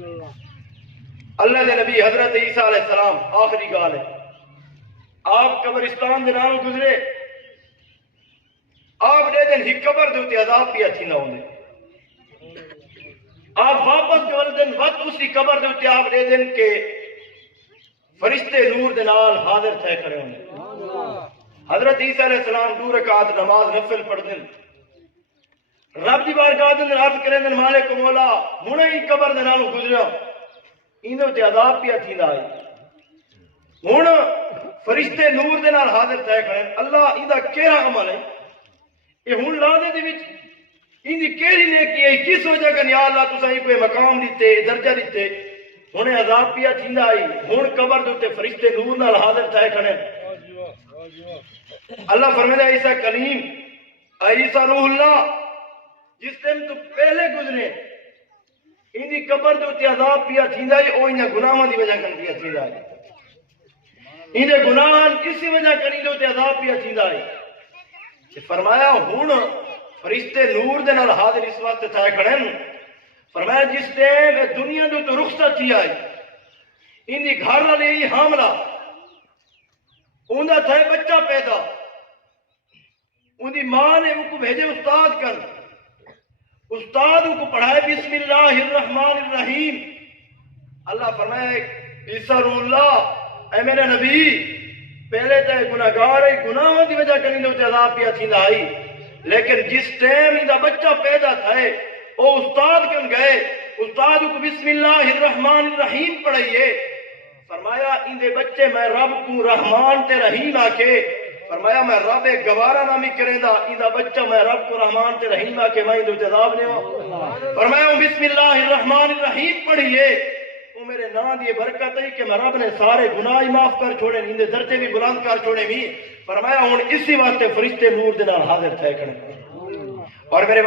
اللہ دے نبی حضرت عیسیٰ علیہ السلام آخری گال ہے آپ قبرستان دے نال گزرے آپ دے دن ہی قبر دے ہوتے عذاب پیا تھی نہ ہونے آپ واپس کے والدن وقت اسی قبر دے ہوتے آپ دے دن کے فرشتے نور دے نال حاضر تھے کھڑے ہونے حضرت عیسیٰ علیہ السلام 2 رکعت نماز نفل پڑھ دن رب دی بارگاہ دے اندر عرض کریں دن مالک مولا ہن ہی قبر دے نالوں گزریا ایندے تے عذاب پیا تھیندا ہے ہن فرشتے نور دے نال حاضر تھے کھڑے اللہ ایندا کیڑا عمل ہے یہ ہن لانے دے وچ ایندی کیڑی نیکی ہے کس وجہ کہ یا اللہ تساں کوئی مقام دتے درجہ دتے ہن عذاب پیا تھیندا ہے ہن قبر دے تے فرشتے نور نال حاضر تھے کھڑے اللہ فرمایا عیسیٰ کلیم عیسیٰ روح اللہ جس ٹائم تو پہلے گزرے اندی قبر دے تے عذاب پیا تھیندا ہے او انہاں گناہاں دی وجہ کن پیا تھیندا ہے اندے گناہاں کسی وجہ کن تے عذاب پیا تھیندا ہے تے فرمایا ہن فرشتے نور دے نال حاضر اس واسطے تھے کھڑے فرمایا جس ٹائم دنیا دے تو رخصت تھی آئی اندی گھر والے ہی حاملہ اوندا تھے بچہ پیدا اندی ماں نے ان کو بھیجے استاد کر استاد ان کو پڑھائے بسم اللہ الرحمن الرحیم اللہ فرمائے عیسیٰ روح اللہ اے میرے نبی پہلے تے گناہگار ہے گناہوں دی وجہ کریں دے عذاب پیا تھیندا آئی لیکن جس ٹائم اندا بچہ پیدا تھے او استاد کن گئے استاد کو بسم اللہ الرحمن الرحیم پڑھائیے فرمایا اندے بچے میں رب کو رحمان تے رحیم آکے فرمایا میں رب گوارا نامی کریں دا اندہ بچہ میں رب کو رحمان تے رحیم آکے میں اندو جذاب لے فرمایا بسم اللہ الرحمن الرحیم پڑھئیے وہ میرے نا دیے برکت ہے کہ میں رب نے سارے گناہ معاف کر چھوڑے اندے درجے بھی بلند کر چھوڑے بھی فرمایا ہن اسی واسطے فرشتے نور دے نال حاضر تھے کھڑے اور میرے